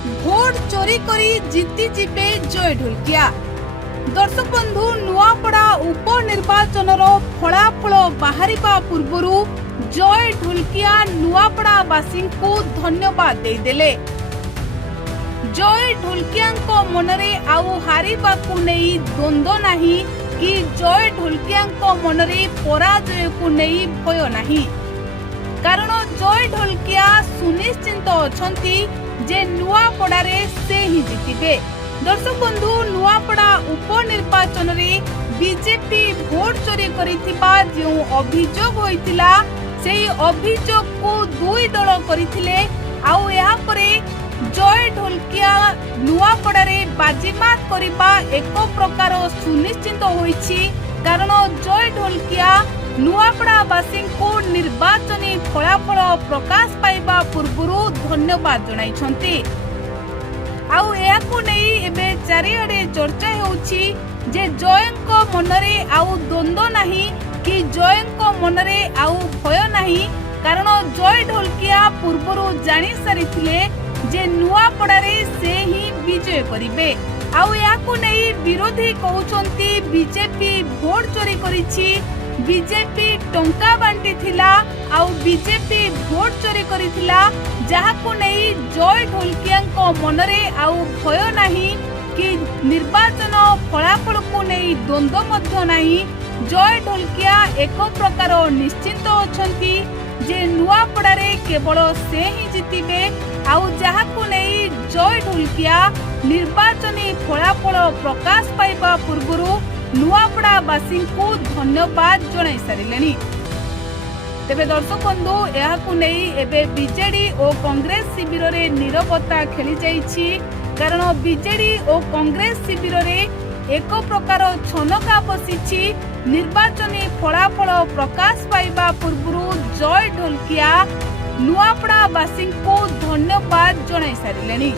Vote चोरी करी जीति जीवे जय ढोलकिया। दर्शक बंधु नुआपड़ा उपनिर्वाचन फलाफल बाहर पूर्व जय ढोलकिया नुआपड़ावासी को धन्यवाद देदेले। जय ढोलकिया मनरे आउ हारिबा को नहीं द्वंद्व नहीं कि जय ढोलकिया मनरे पराजय को नहीं भय नहीं, कारण जय ढोलकिया सुनिश्चित अछंती जे नुआपड़ारे से ही जीतिबे। दर्शक बंधु नुआपड़ा उपनिर्वाचन रे बीजेपी भोट चोरी करिथिबा जो अभियोग होइतिला सेही अभियोग को दुई दल करिथिले। आउ एहा परे जय ढोलकिया नुआपड़ारे बाजीमात करिबा एक प्रकार सुनिश्चित होइछि, कारण जय ढोलकिया नुआपड़ावासी को निर्वाचनी फलाफल प्रकाश पाइबा पूर्व धन्यवाद जणाइछन्ति। आउ एहाकु नै एबे चारिआडे चर्चा हेउछि जे जयंको मनरे आउ द्वंद्व नाही कि जयंको मनरे आउ भय नाही, कारण जय ढोलकिया पूर्वरु जानि सारिथिले जे नुआपड़ारे से ही विजय करिवे। आउ एहाकु नै विरोधी कहउछन्ति बीजेपी भोट चोरी करिछि, बीजेपी टंका बांटी थिला, आउ बीजेपी भोट चोरी करिथिला, जहाकु नै जय ढोलकिया मनरे आउ भय नाही कि निर्वाचन फलाफल को नै द्वंद्व मध्य नाही। जय ढोलकिया एक प्रकार निश्चिंत अछंती जे नुआपड़ारे केवल से ही जीतिबे, आउ जहाकु नै जय ढोलकिया निर्वाचनी फलाफल प्रकाश पाइबा पूर्व नुआपड़ावासी को धन्यवाद जणाई सारिलेनी। तेबे दर्शक बंधु एहाकु नै एबे बीजेडी और कांग्रेस शिविर रे नीरवता खेली जाइछि, कारण बीजेडी और कांग्रेस शिविर रे एक प्रकार छनका बसिछि। निर्वाचनी फलाफल प्रकाश पाइबा पूर्व जय ढोलकिया नुआपड़ावासी को धन्यवाद जणाई सारिलेनी।